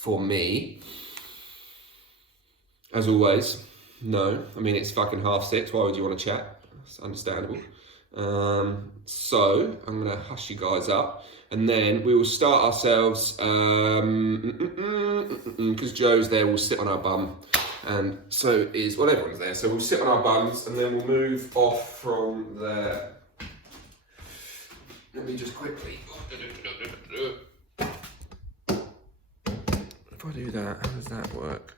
for me. As always, no. I mean, it's fucking 6:30. Why would you want to chat? It's understandable. So I'm going to hush you guys up, and then we will start ourselves, because Joe's there, we'll sit on our bum, and so is, well, everyone's there, so we'll sit on our bums, and then we'll move off from there. Let me just quickly, if I do that, how does that work?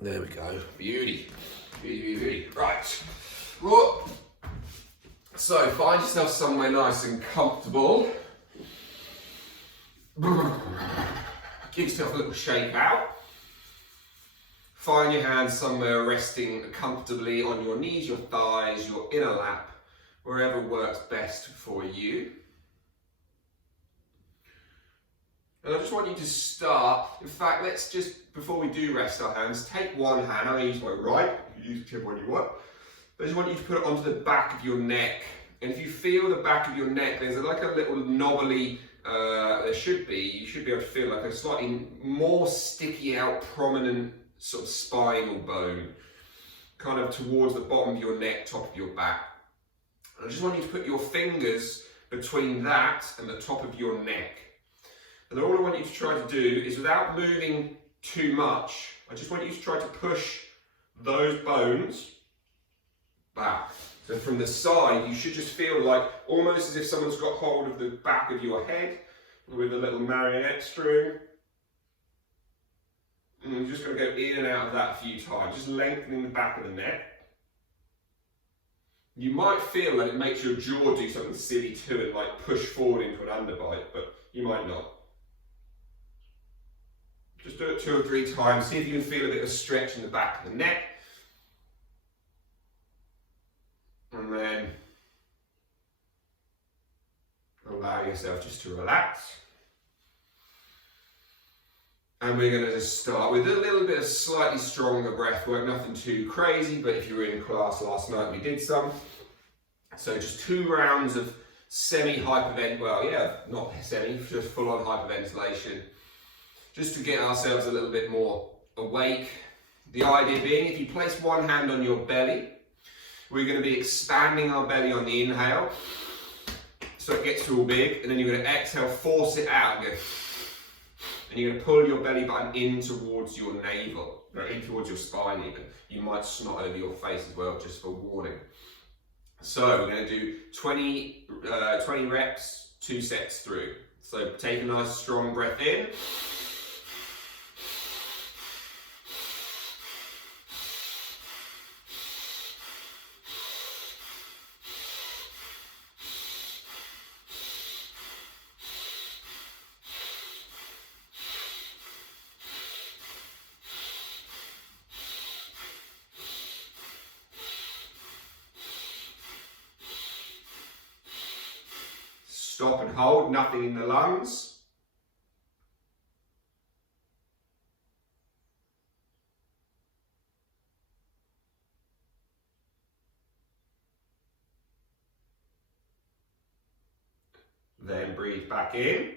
There we go, beauty. Right. Whoa. So find yourself somewhere nice and comfortable. Give yourself a little shake out. Find your hands somewhere resting comfortably on your knees, your thighs, your inner lap, wherever works best for you. And I just want you to start, in fact, let's just, before we do rest our hands, take one hand, I'm going to use my right, you use whichever one you want. I just want you to put it onto the back of your neck. And if you feel the back of your neck, there's like a little knobbly, you should be able to feel like a slightly more sticky out, prominent sort of spinal bone, kind of towards the bottom of your neck, top of your back. I just want you to put your fingers between that and the top of your neck. And all I want you to try to do is, without moving too much, I just want you to try to push those bones back. So from the side, you should just feel like almost as if someone's got hold of the back of your head with a little marionette string. And you're just going to go in and out of that a few times, just lengthening the back of the neck. You might feel that it makes your jaw do something silly to it, like push forward into an underbite, but you might not. Just do it 2 or 3 times, see if you can feel a bit of stretch in the back of the neck. And then allow yourself just to relax. And we're going to just start with a little bit of slightly stronger breath work, nothing too crazy, but if you were in class last night, we did some. So just 2 rounds of semi-hyperventilation, well, yeah, not semi, just full-on hyperventilation, just to get ourselves a little bit more awake. The idea being, if you place one hand on your belly, we're going to be expanding our belly on the inhale, so it gets all big, and then you're going to exhale, force it out, and go. And you're going to pull your belly button in towards your navel, or in towards your spine even. You might snot over your face as well, just for warning. So we're going to do 20 reps, 2 sets through. So take a nice strong breath in. Stop and hold, nothing in the lungs. Then breathe back in.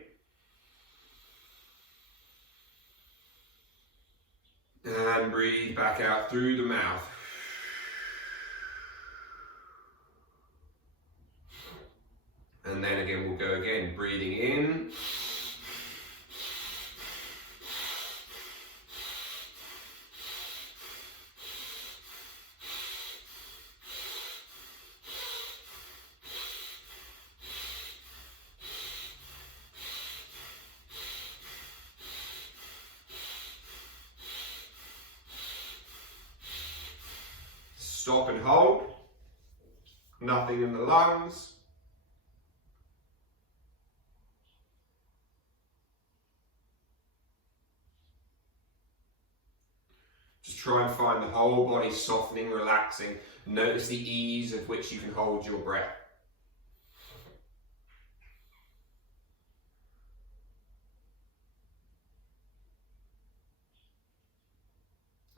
And breathe back out through the mouth. And then again, we'll go again, breathing in. Stop and hold. Nothing in the lungs. Just try and find the whole body softening, relaxing. Notice the ease of which you can hold your breath.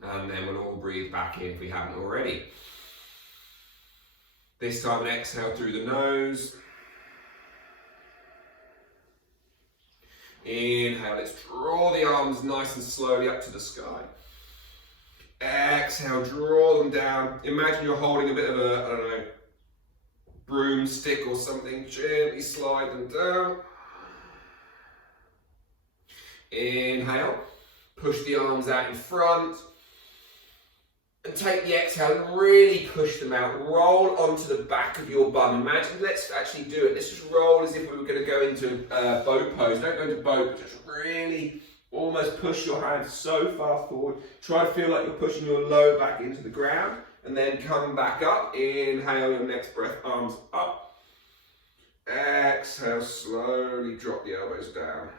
And then we'll all breathe back in if we haven't already. This time exhale through the nose. Inhale, let's draw the arms nice and slowly up to the sky. Exhale, draw them down. Imagine you're holding a bit of a, I don't know, broomstick or something. Gently slide them down. Inhale, push the arms out in front. And take the exhale and really push them out. Roll onto the back of your bum. Imagine, let's actually do it. Let's just roll as if we were going to go into boat pose. Don't go into boat, but just really almost push your hands so far forward. Try to feel like you're pushing your lower back into the ground. And then come back up. Inhale your next breath, arms up. Exhale, slowly drop the elbows down.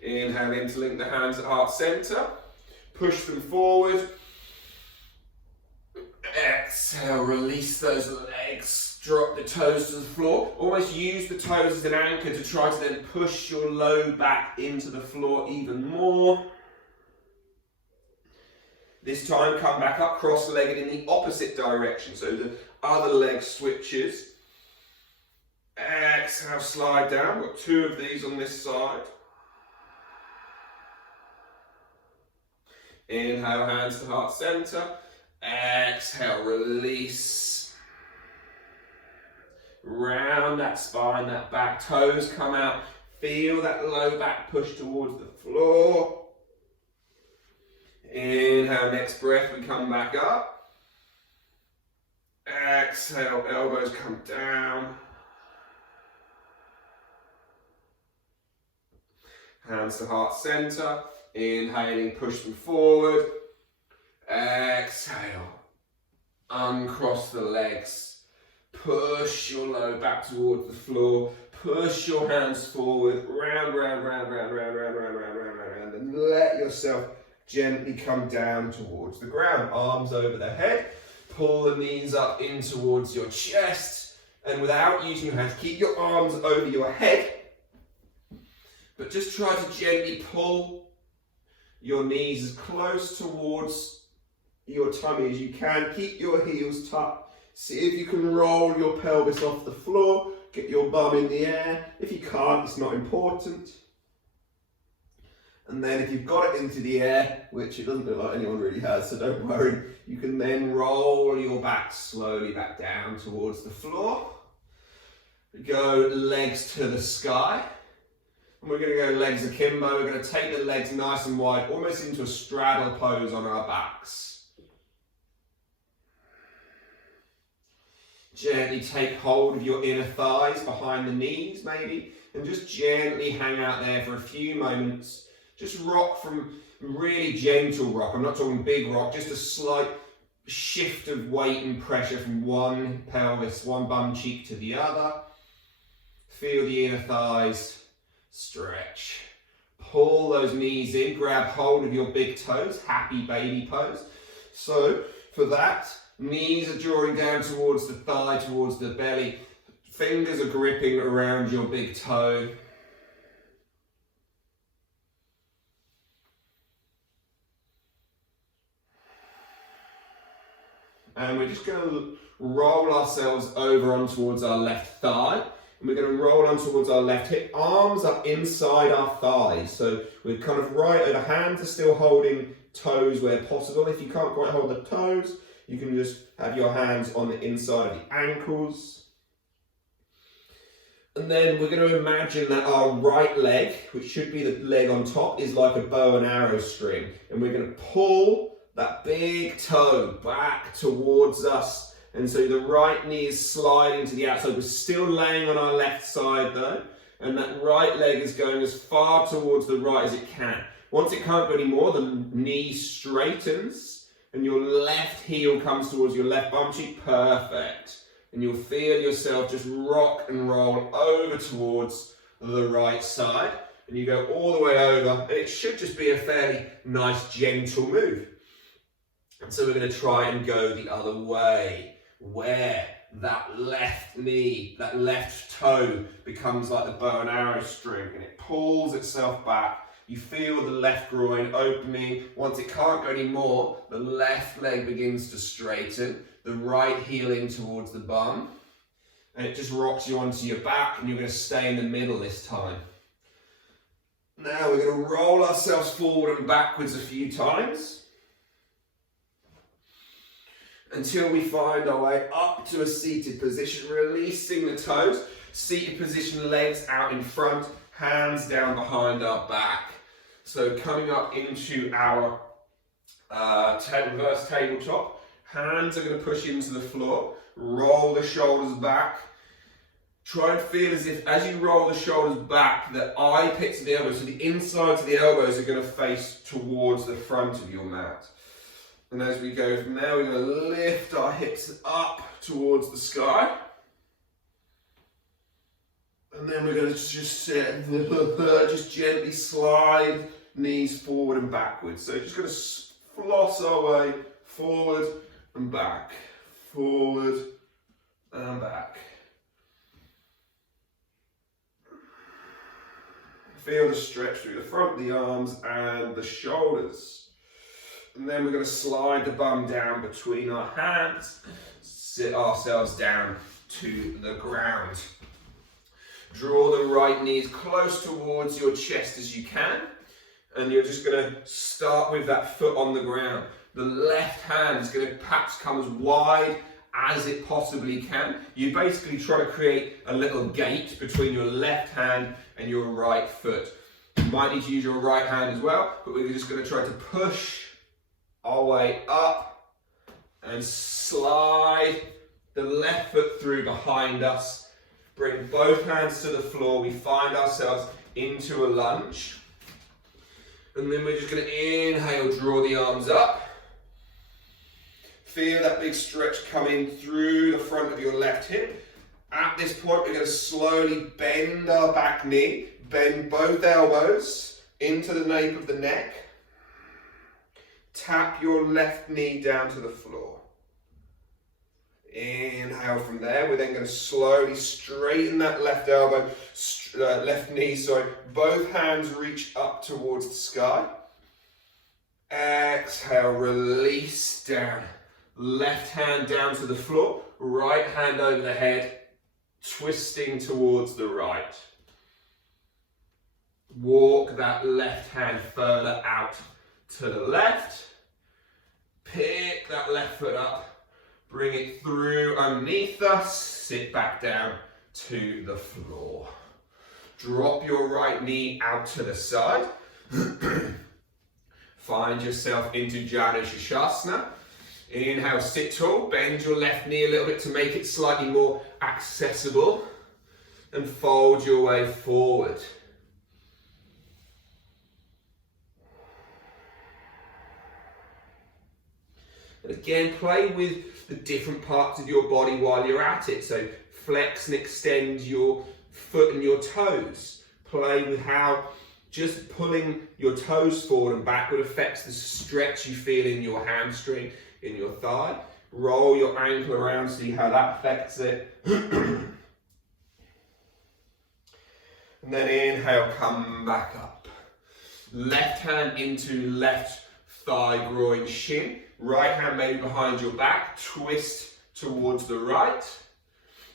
Inhale, interlink the hands at heart center. Push them forward. Exhale, release those legs. Drop the toes to the floor. Almost use the toes as an anchor to try to then push your low back into the floor even more. This time, come back up, cross-legged in the opposite direction. So the other leg switches. Exhale, slide down. We've got 2 of these on this side. Inhale, hands to heart center. Exhale, release. Round that spine, that back. Toes come out. Feel that low back push towards the floor. Inhale, next breath, we come back up. Exhale, elbows come down. Hands to heart center. Inhaling, push them forward. Exhale. Uncross the legs. Push your low back towards the floor. Push your hands forward. Round, round, round, round, round, round, round, round, round, round, round. And let yourself gently come down towards the ground. Arms over the head. Pull the knees up in towards your chest. And without using your hands, keep your arms over your head. But just try to gently pull your knees as close towards your tummy as you can. Keep your heels tucked. See if you can roll your pelvis off the floor. Get your bum in the air. If you can't, it's not important. And then if you've got it into the air, which it doesn't look like anyone really has, so don't worry, you can then roll your back slowly back down towards the floor. Go legs to the sky. And we're going to go legs akimbo. We're going to take the legs nice and wide, almost into a straddle pose on our backs. Gently take hold of your inner thighs behind the knees maybe, and just gently hang out there for a few moments. Just rock from really gentle rock. I'm not talking big rock, just a slight shift of weight and pressure from one pelvis, one bum cheek to the other. Feel the inner thighs. Stretch. Pull those knees in, grab hold of your big toes, happy baby pose. So for that, knees are drawing down towards the thigh, towards the belly. Fingers are gripping around your big toe. And we're just going to roll ourselves over on towards our left thigh. And we're going to roll on towards our left hip, arms up inside our thighs. So we're kind of right over, hands are still holding toes where possible. If you can't quite hold the toes, you can just have your hands on the inside of the ankles. And then we're going to imagine that our right leg, which should be the leg on top, is like a bow and arrow string. And we're going to pull that big toe back towards us. And so the right knee is sliding to the outside. We're still laying on our left side though. And that right leg is going as far towards the right as it can. Once it can't go anymore, the knee straightens and your left heel comes towards your left bum cheek. Perfect. And you'll feel yourself just rock and roll over towards the right side. And you go all the way over. And it should just be a fairly nice, gentle move. And so we're going to try and go the other way, where that left knee, that left toe becomes like the bow and arrow string and it pulls itself back. You feel the left groin opening. Once it can't go anymore, the left leg begins to straighten, the right heel in towards the bum. and it just rocks you onto your back, and you're going to stay in the middle this time. Now we're going to roll ourselves forward and backwards a few times until we find our way up to a seated position, releasing the toes. Seated position, legs out in front, hands down behind our back. So coming up into our reverse tabletop, hands are going to push into the floor, roll the shoulders back. Try and feel as if, as you roll the shoulders back, the eye pits of the elbows, so the insides of the elbows are going to face towards the front of your mat. And as we go from there, we're going to lift our hips up towards the sky. And then we're going to just sit, just gently slide knees forward and backwards. So just going to floss our way forward and back, forward and back. Feel the stretch through the front of the arms and the shoulders. And then we're going to slide the bum down between our hands, sit ourselves down to the ground. Draw the right knee as close towards your chest as you can. And you're just going to start with that foot on the ground. The left hand is going to perhaps come as wide as it possibly can. You basically try to create a little gate between your left hand and your right foot. You might need to use your right hand as well, but we're just going to try to push our way up and slide the left foot through behind us. Bring both hands to the floor. We find ourselves into a lunge. And then we're just going to inhale, draw the arms up. Feel that big stretch coming through the front of your left hip. At this point, we're going to slowly bend our back knee, bend both elbows into the nape of the neck. Tap your left knee down to the floor. Inhale from there. We're then going to slowly straighten that left elbow, left knee, sorry. Both hands reach up towards the sky. Exhale, release down. Left hand down to the floor, right hand over the head, twisting towards the right. Walk that left hand further out to the left. Pick that left foot up, bring it through underneath us, sit back down to the floor. Drop your right knee out to the side. Find yourself into Shavasana. Inhale, sit tall, bend your left knee a little bit to make it slightly more accessible, and fold your way forward. And again, play with the different parts of your body while you're at it. So flex and extend your foot and your toes. Play with how just pulling your toes forward and backward affects the stretch you feel in your hamstring, in your thigh. Roll your ankle around, see how that affects it. And then inhale, come back up. Left hand into left thigh, groin, shin. Right hand maybe behind your back, twist towards the right.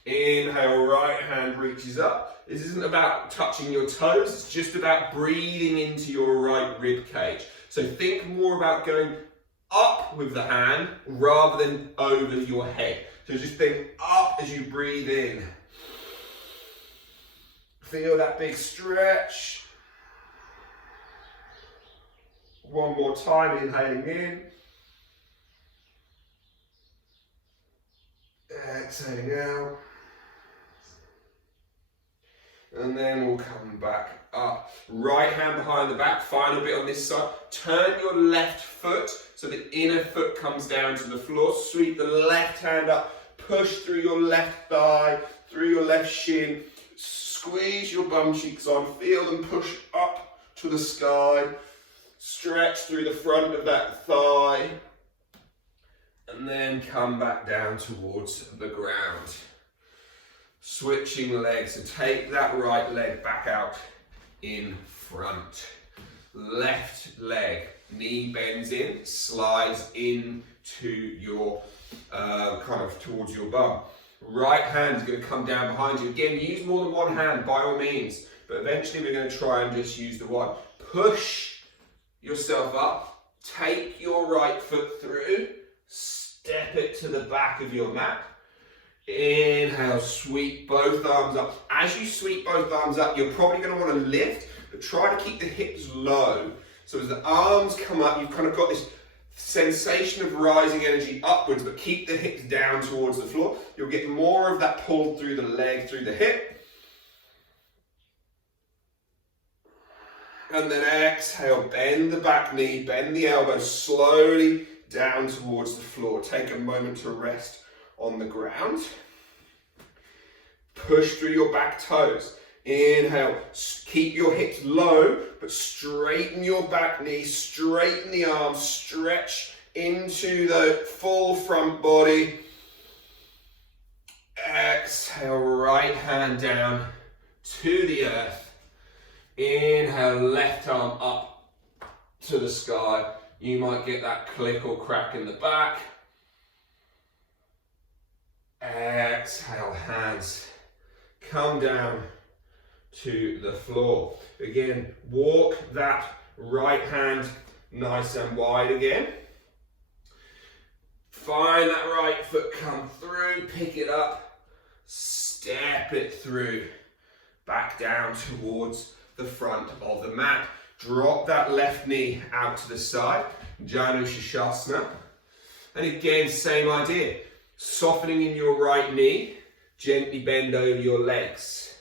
Inhale, right hand reaches up. This isn't about touching your toes, it's just about breathing into your right rib cage. So think more about going up with the hand rather than over your head. So just think up as you breathe in. Feel that big stretch. One more time, inhaling in. Exhaling out. And then we'll come back up. Right hand behind the back, final bit on this side. Turn your left foot so the inner foot comes down to the floor. Sweep the left hand up, push through your left thigh, through your left shin. Squeeze your bum cheeks on, feel them push up to the sky. Stretch through the front of that thigh. And then come back down towards the ground. Switching legs, so take that right leg back out in front. Left leg, knee bends in, slides into your, kind of towards your bum. Right hand's going to come down behind you. Again, use more than one hand by all means, but eventually we're going to try and just use the one. Push yourself up, take your right foot through, step it to the back of your mat. Inhale, sweep both arms up. As you sweep both arms up, you're probably going to want to lift, but try to keep the hips low. So as the arms come up, you've kind of got this sensation of rising energy upwards, but keep the hips down towards the floor. You'll get more of that pull through the leg, through the hip. And then exhale, bend the back knee, bend the elbow slowly down towards the floor. Take a moment to rest on the ground. Push through your back toes. Inhale, keep your hips low, but straighten your back knee, straighten the arms, stretch into the full front body. Exhale, right hand down to the earth. Inhale, left arm up to the sky. You might get that click or crack in the back. Exhale, hands come down to the floor. Again, walk that right hand nice and wide again. Find that right foot come through, pick it up, step it through, back down towards the front of the mat. Drop that left knee out to the side, Shavasana. And again, same idea. Softening in your right knee, gently bend over your legs.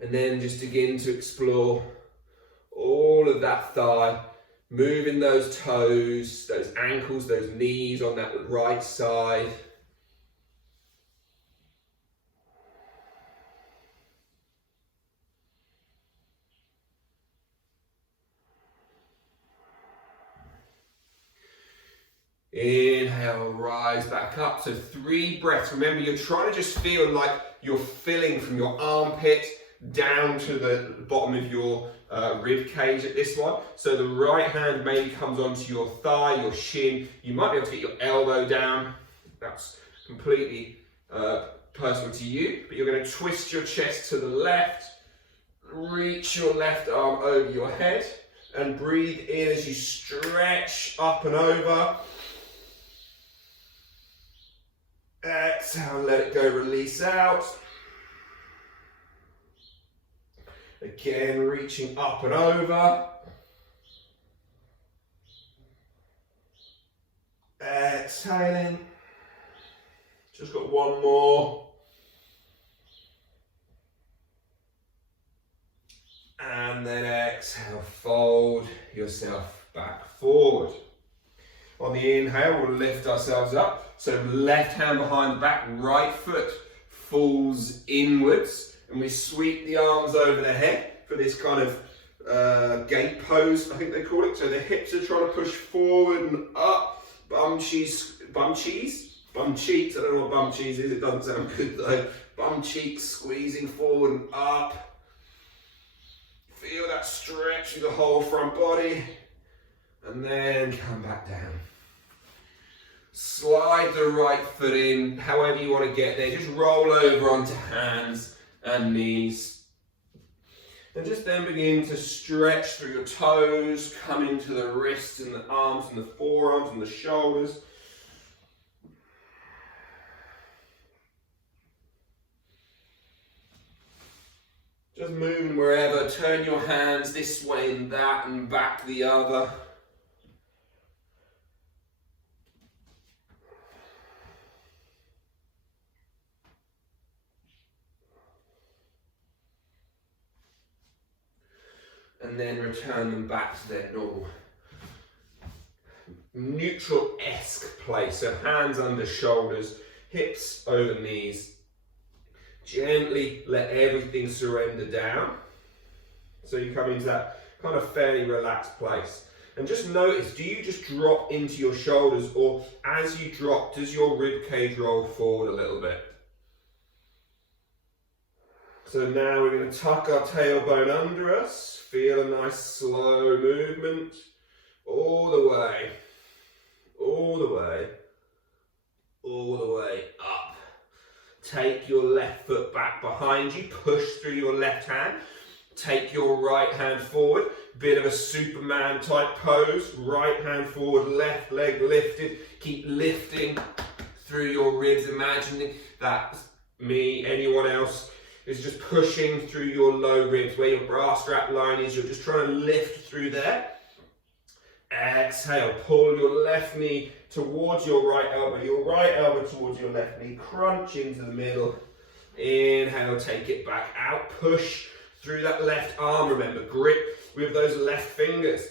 And then just begin to explore all of that thigh, moving those toes, those ankles, those knees on that right side. Inhale, rise back up. So 3 breaths. Remember, you're trying to just feel like you're filling from your armpit down to the bottom of your rib cage at this one. So the right hand maybe comes onto your thigh, your shin. You might be able to get your elbow down. That's completely personal to you. But you're going to twist your chest to the left, reach your left arm over your head, and breathe in as you stretch up and over. Exhale, let it go, release out. Again, reaching up and over. Exhaling. Just got one more. And then exhale, fold yourself back forward. On the inhale, we'll lift ourselves up. So left hand behind the back, right foot falls inwards. And we sweep the arms over the head for this kind of gate pose, I think they call it. So the hips are trying to push forward and up. Bum cheeks. I don't know what bum cheese is. It doesn't sound good though. Bum cheeks squeezing forward and up. Feel that stretch through the whole front body. And then come back down. Slide the right foot in, however you want to get there. Just roll over onto hands and knees. And just then begin to stretch through your toes, come into the wrists and the arms and the forearms and the shoulders. Just moving wherever, turn your hands this way and that and back the other. And then return them back to their normal neutral-esque place. So hands under shoulders, hips over knees. Gently let everything surrender down. So you come into that kind of fairly relaxed place. And just notice, do you just drop into your shoulders, or as you drop, does your rib cage roll forward a little bit? So now we're going to tuck our tailbone under us. Feel a nice slow movement All the way, all the way, all the way up. Take your left foot back behind you, push through your left hand. Take your right hand forward, bit of a Superman type pose. Right hand forward, left leg lifted. Keep lifting through your ribs, imagining that me, anyone else, is just pushing through your low ribs, where your bra strap line is. You're just trying to lift through there. Exhale, pull your left knee towards your right elbow towards your left knee, crunch into the middle. Inhale, take it back out, push through that left arm, remember, grip with those left fingers.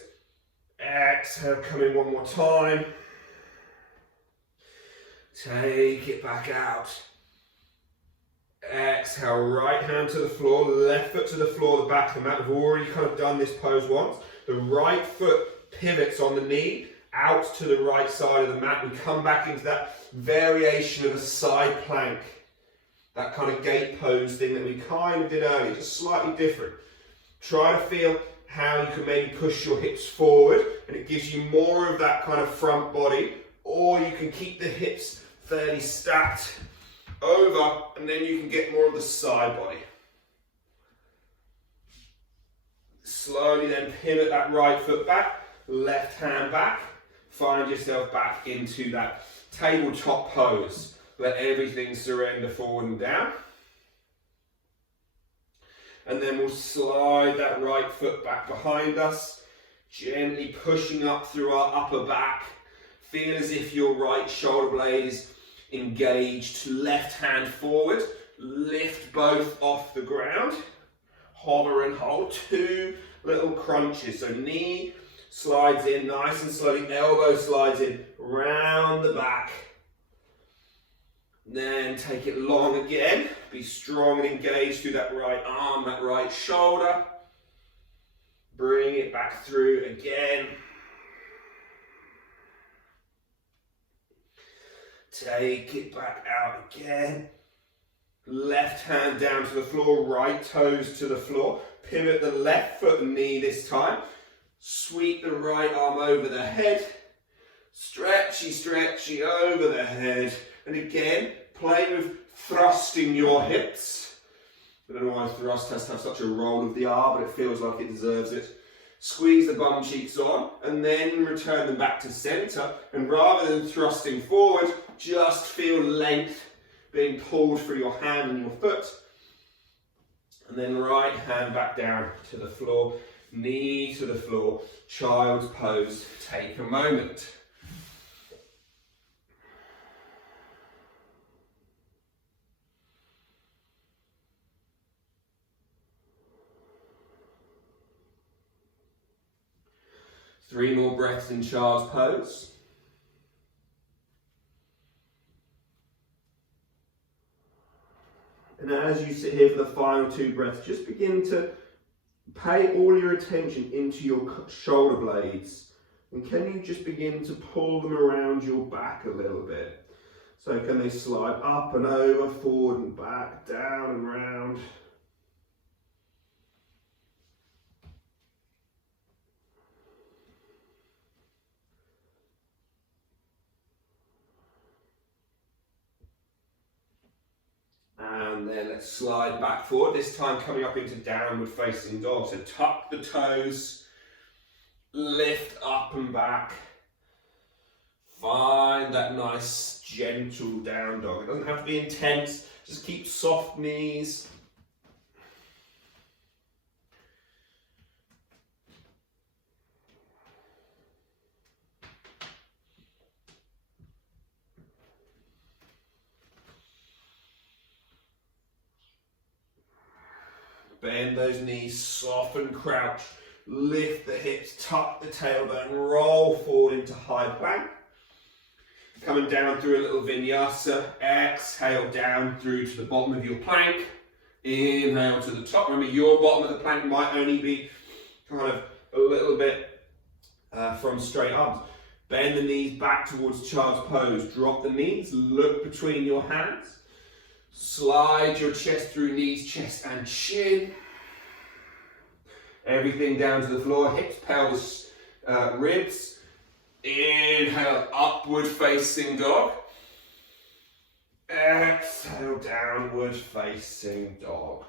Exhale, come in one more time. Take it back out. Exhale, right hand to the floor, left foot to the floor, the back of the mat. We've already kind of done this pose once. The right foot pivots on the knee, out to the right side of the mat. We come back into that variation of a side plank. That kind of gate pose thing that we kind of did earlier, just slightly different. Try to feel how you can maybe push your hips forward, and it gives you more of that kind of front body, or you can keep the hips fairly stacked over, and then you can get more of the side body. Slowly then pivot that right foot back, left hand back, find yourself back into that tabletop pose. Let everything surrender forward and down. And then we'll slide that right foot back behind us, gently pushing up through our upper back. Feel as if your right shoulder blade is engaged. Left hand forward, lift both off the ground, hover and hold. 2 little crunches. So knee slides in nice and slowly, elbow slides in, round the back. Then take it long again. Be strong and engaged through that right arm, that right shoulder. Bring it back through again. Take it back out again. Left hand down to the floor, right toes to the floor. Pivot the left foot and knee this time. Sweep the right arm over the head. Stretchy, stretchy over the head. And again, play with thrusting your hips. I don't know why thrust has to have such a roll of the R, but it feels like it deserves it. Squeeze the bum cheeks on, and then return them back to center. And rather than thrusting forward, just feel length being pulled through your hand and your foot. And then right hand back down to the floor, knee to the floor, child's pose. Take a moment. Three more breaths in child's pose. And as you sit here for the final 2 breaths, just begin to pay all your attention into your shoulder blades. And can you just begin to pull them around your back a little bit? So can they slide up and over, forward and back, down and round? And then let's slide back forward, this time coming up into downward facing dog. So tuck the toes, lift up and back. Find that nice gentle down dog. It doesn't have to be intense, just keep soft knees. Bend those knees, soften, crouch, lift the hips, tuck the tailbone, roll forward into high plank. Coming down through a little vinyasa, exhale down through to the bottom of your plank. Inhale to the top. Remember, your bottom of the plank might only be kind of a little bit from straight arms. Bend the knees back towards child's pose. Drop the knees, look between your hands. Slide your chest through knees, chest and chin. Everything down to the floor, hips, pelvis ribs. Inhale, upward facing dog. Exhale, downward facing dog.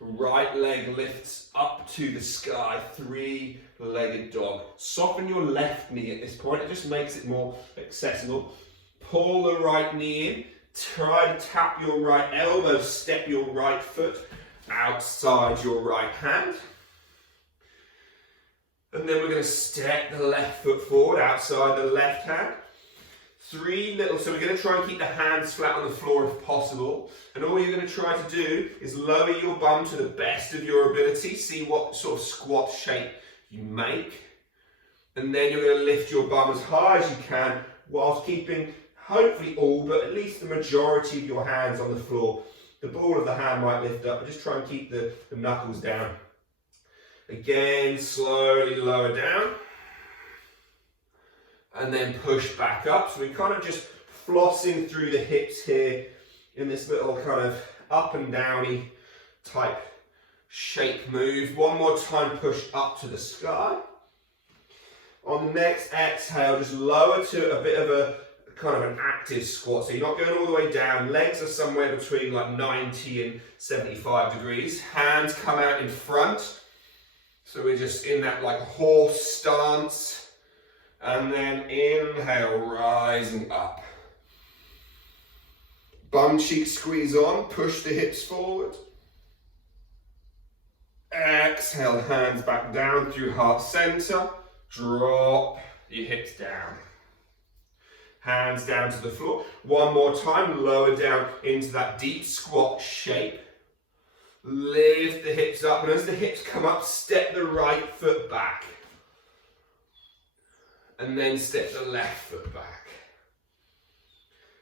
Right leg lifts up to the sky, three-legged dog. Soften your left knee at this point, it just makes it more accessible. Pull the right knee in, try to tap your right elbow, step your right foot outside your right hand. And then we're going to step the left foot forward outside the left hand. So we're going to try and keep the hands flat on the floor if possible. And all you're going to try to do is lower your bum to the best of your ability. See what sort of squat shape you make. And then you're going to lift your bum as high as you can whilst keeping hopefully all, but at least the majority of your hands on the floor. The ball of the hand might lift up, but just try and keep the knuckles down. Again, slowly lower down. And then push back up. So we're kind of just flossing through the hips here in this little kind of up and downy type shape move. One more time, push up to the sky. On the next exhale, just lower to a bit of a kind of an active squat. So you're not going all the way down. Legs are somewhere between like 90 and 75 degrees. Hands come out in front. So we're just in that like horse stance. And then inhale, rising up. Bum cheek squeeze on, push the hips forward. Exhale, hands back down through heart center. Drop your hips down. Hands down to the floor. One more time, lower down into that deep squat shape. Lift the hips up, and as the hips come up, step the right foot back. And then step the left foot back.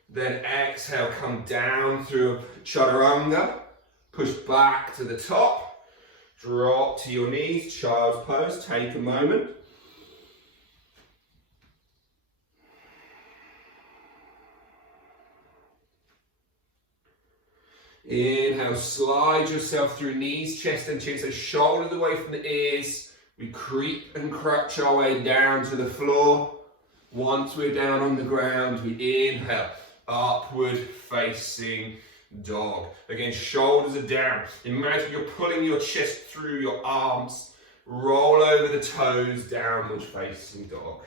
Then exhale, come down through chaturanga. Push back to the top. Drop to your knees, child's pose. Take a moment. Inhale, slide yourself through knees, chest and chin. So shoulders away from the ears. We creep and crutch our way down to the floor. Once we're down on the ground, we inhale, upward facing dog. Again, shoulders are down. Imagine you're pulling your chest through your arms. Roll over the toes, downward facing dog.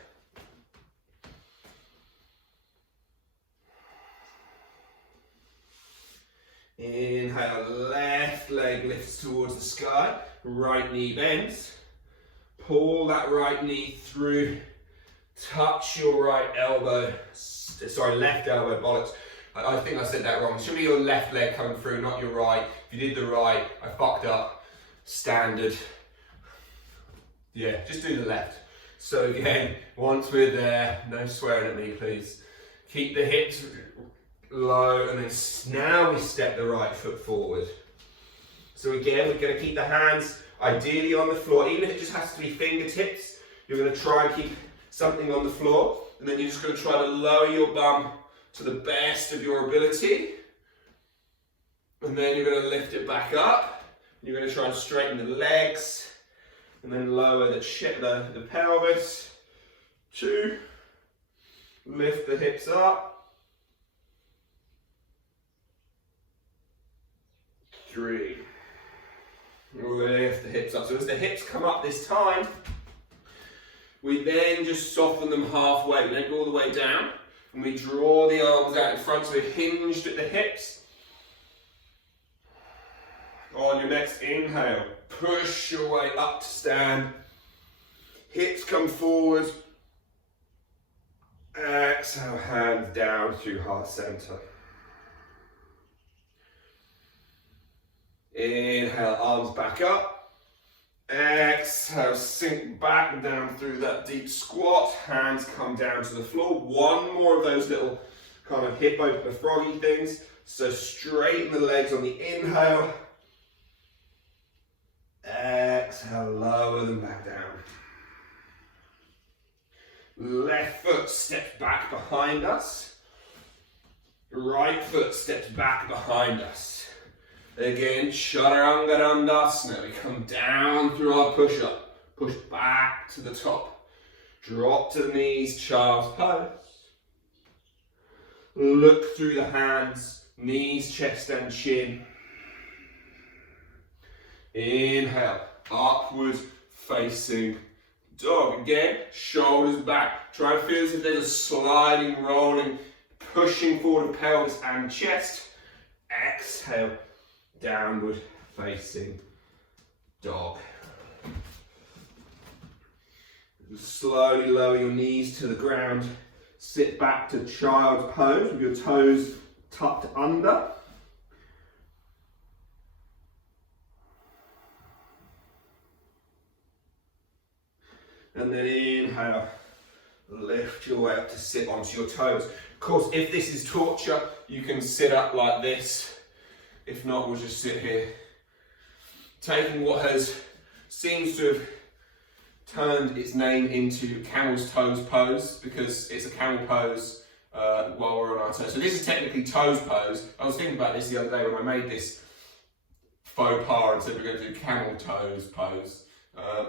Inhale, left leg lifts towards the sky. Right knee bends. Pull that right knee through, touch your right elbow, left elbow, bollocks. I think I said that wrong. It should be your left leg coming through, not your right. If you did the right, I fucked up. Standard. Yeah, just do the left. So again, once we're there, no swearing at me, please. Keep the hips low, and then now we step the right foot forward. So again, we're going to keep the hands ideally on the floor, even if it just has to be fingertips. You're going to try and keep something on the floor, and then you're just going to try to lower your bum to the best of your ability. And then you're going to lift it back up. You're going to try and straighten the legs, and then lower the pelvis. 2, lift the hips up. 3. Lift the hips up. So as the hips come up this time, we then just soften them halfway. We don't go all the way down. And we draw the arms out in front, so we're hinged at the hips. On your next inhale, push your way up to stand. Hips come forward. Exhale, hands down through heart center. Inhale, arms back up. Exhale, sink back down through that deep squat. Hands come down to the floor. One more of those little kind of hip opener froggy things. So straighten the legs on the inhale. Exhale, lower them back down. Left foot steps back behind us. Right foot steps back behind us. Again, Chaturanga Dandasana. We come down through our push-up. Push back to the top. Drop to the knees, child's pose. Look through the hands, knees, chest and chin. Inhale, upward facing dog. Again, shoulders back. Try and feel as if there's a sliding, rolling, pushing forward of pelvis and chest. Exhale, downward facing dog. Slowly lower your knees to the ground. Sit back to child's pose with your toes tucked under. And then inhale, lift your way up to sit onto your toes. Of course, if this is torture, you can sit up like this. If not, we'll just sit here. Taking what seems to have turned its name into camel's toes pose, because it's a camel pose while we're on our toes. So this is technically toes pose. I was thinking about this the other day when I made this faux pas and said we're going to do camel toes pose,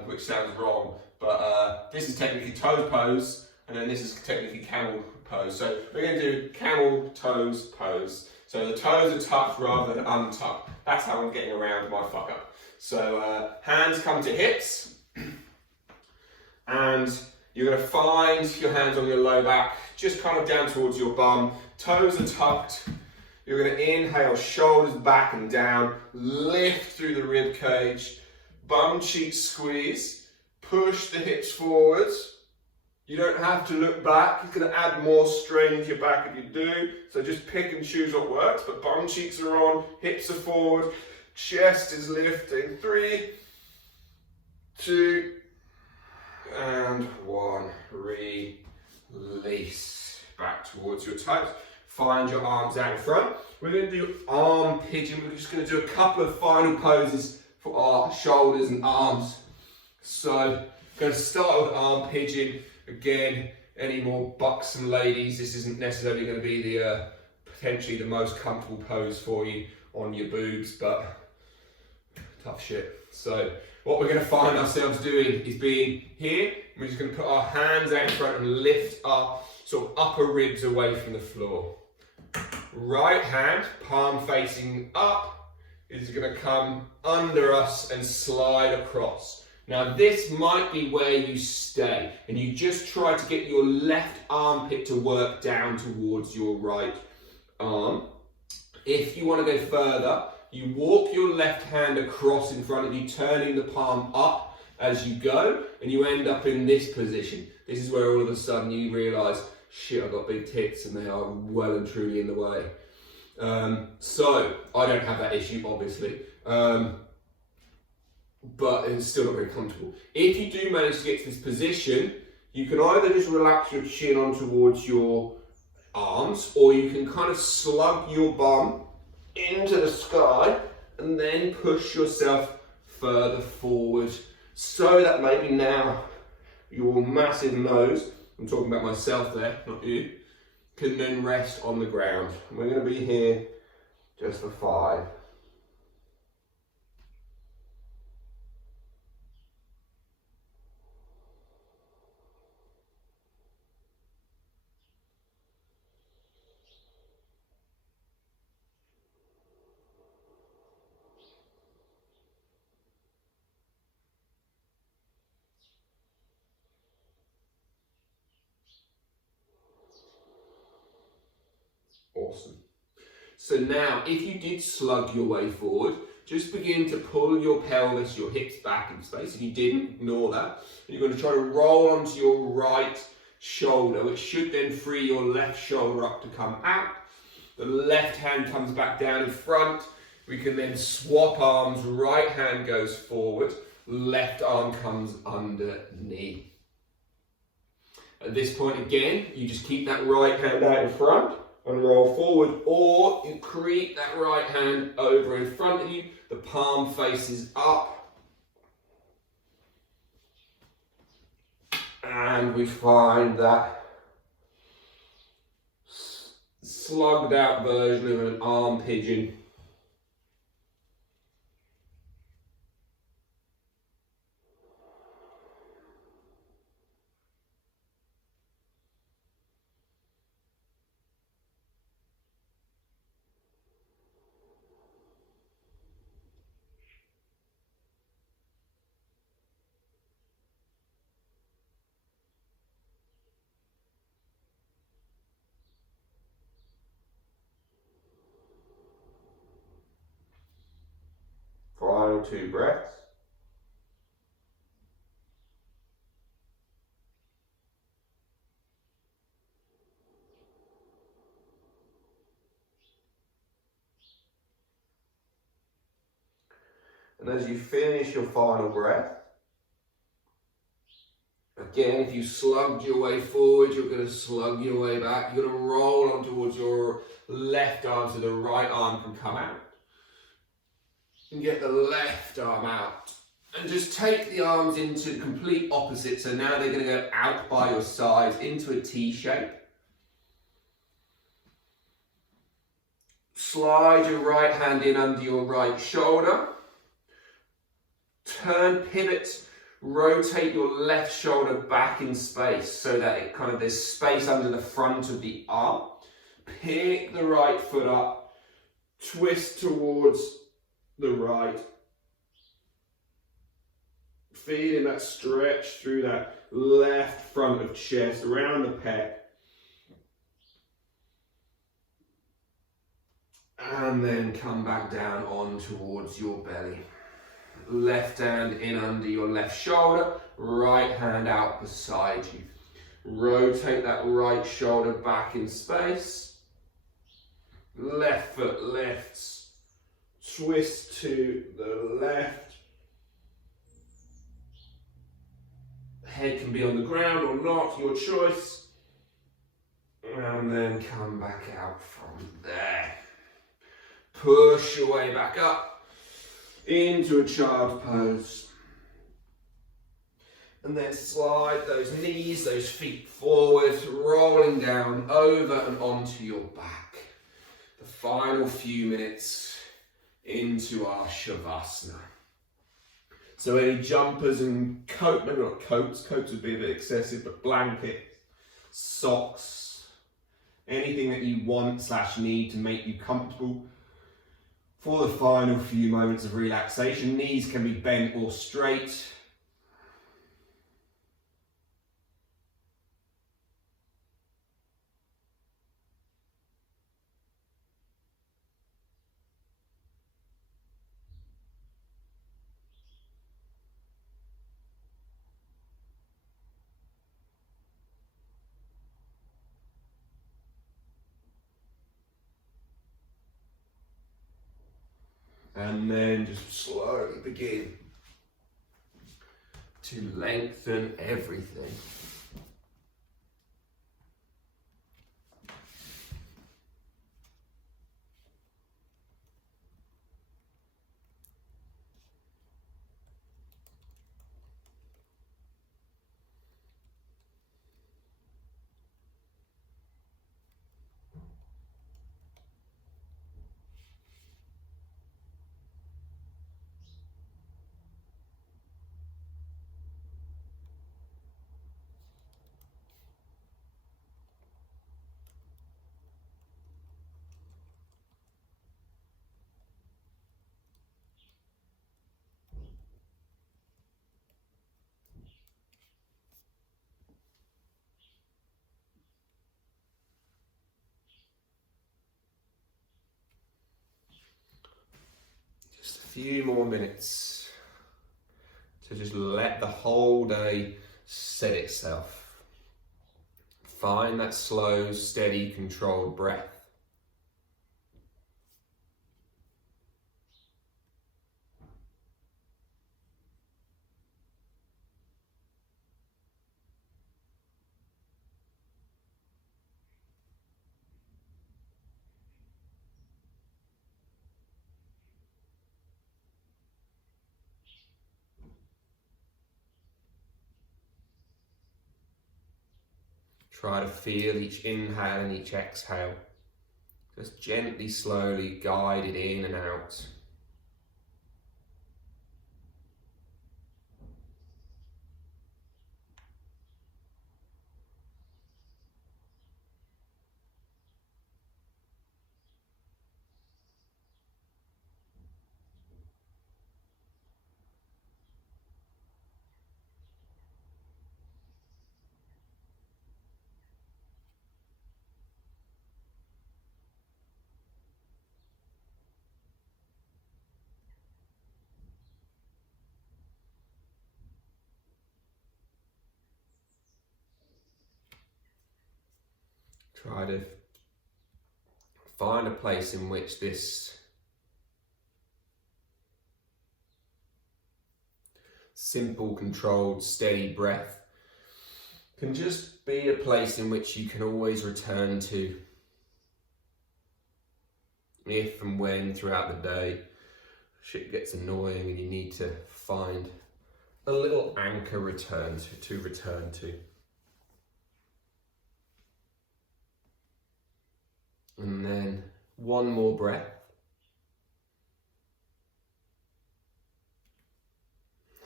which sounds wrong. But this is technically toes pose, and then this is technically camel pose. So we're going to do camel toes pose. So the toes are tucked rather than untucked. That's how I'm getting around my fuck up. So hands come to hips, and you're going to find your hands on your low back, just kind of down towards your bum. Toes are tucked. You're going to inhale, shoulders back and down, lift through the rib cage, bum cheek squeeze, push the hips forwards. You don't have to look back. It's going to add more strain to your back if you do. So just pick and choose what works. But bum cheeks are on, hips are forward, chest is lifting. 3, 2, and 1. Release. Back towards your toes. Find your arms out in front. We're going to do arm pigeon. We're just going to do a couple of final poses for our shoulders and arms. So I'm going to start with arm pigeon. Again, any more buxom ladies, this isn't necessarily going to be the potentially the most comfortable pose for you on your boobs, but tough shit. So what we're going to find ourselves doing is being here. We're just going to put our hands out in front and lift our sort of upper ribs away from the floor. Right hand, palm facing up, is going to come under us and slide across. Now this might be where you stay, and you just try to get your left armpit to work down towards your right arm. If you want to go further, you walk your left hand across in front of you, turning the palm up as you go, and you end up in this position. This is where all of a sudden you realise, shit, I've got big tits and they are well and truly in the way. So I don't have that issue, obviously. But it's still not very comfortable. If you do manage to get to this position, you can either just relax your chin on towards your arms, or you can kind of slug your bum into the sky and then push yourself further forward, so that maybe now your massive nose, I'm talking about myself there, not you, can then rest on the ground. And we're going to be here just for 5. Awesome. So now, if you did slug your way forward, just begin to pull your pelvis, your hips back in space. If you didn't, ignore that. And you're going to try to roll onto your right shoulder, which should then free your left shoulder up to come out. The left hand comes back down in front. We can then swap arms. Right hand goes forward. Left arm comes underneath. At this point, again, you just keep that right hand out in front and roll forward, or you creep that right hand over in front of you, the palm faces up, and we find that slugged out version of an arm pigeon. final 2 breaths. And as you finish your final breath, again, if you slugged your way forward, you're going to slug your way back. You're going to roll on towards your left arm so the right arm can come out. And get the left arm out. And just take the arms into complete opposite. So now they're going to go out by your sides into a T shape. Slide your right hand in under your right shoulder. Turn, pivot, rotate your left shoulder back in space so that it kind of, there's space under the front of the arm. Pick the right foot up, twist towards the right. Feeling that stretch through that left front of chest, around the pec. And then come back down on towards your belly. Left hand in under your left shoulder, right hand out beside you. Rotate that right shoulder back in space. Left foot lifts. Twist to the left. Head can be on the ground or not, your choice. And then come back out from there. Push your way back up into a child pose. And then slide those knees, those feet forward, rolling down over and onto your back. The final few minutes into our Shavasana. So any jumpers and coat, maybe not coats would be a bit excessive, but blankets, socks, anything that you want / need to make you comfortable for the final few moments of relaxation. Knees can be bent or straight. And then just slowly begin to lengthen everything. Few more minutes to just let the whole day set itself. Find that slow, steady, controlled breath. Try to feel each inhale and each exhale. Just gently, slowly guide it in and out. Try to find a place in which this simple, controlled, steady breath can just be a place in which you can always return to if and when throughout the day shit gets annoying and you need to find a little anchor to return to. And then one more breath.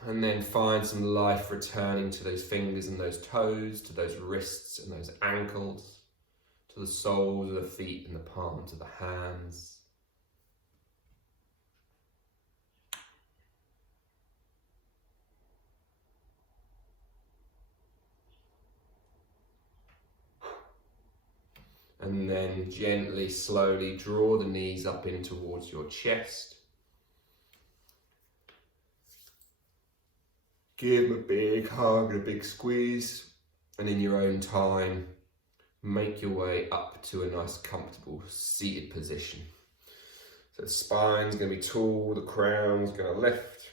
And then find some life returning to those fingers and those toes, to those wrists and those ankles, to the soles of the feet and the palms of the hands. And then gently, slowly draw the knees up in towards your chest. Give them a big hug and a big squeeze, and in your own time, make your way up to a nice comfortable seated position. So the spine's going to be tall, the crown's going to lift.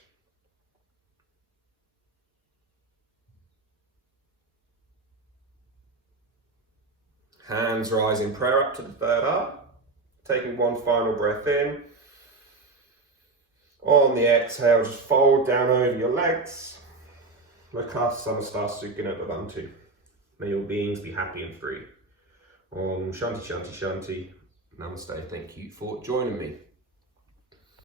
Hands rise in prayer up to the third eye. Taking one final breath in. On the exhale, just fold down over your legs. Lakasana Sukkhina Bhavantu. May your beings be happy and free. Om Shanti Shanti Shanti. Namaste. Thank you for joining me.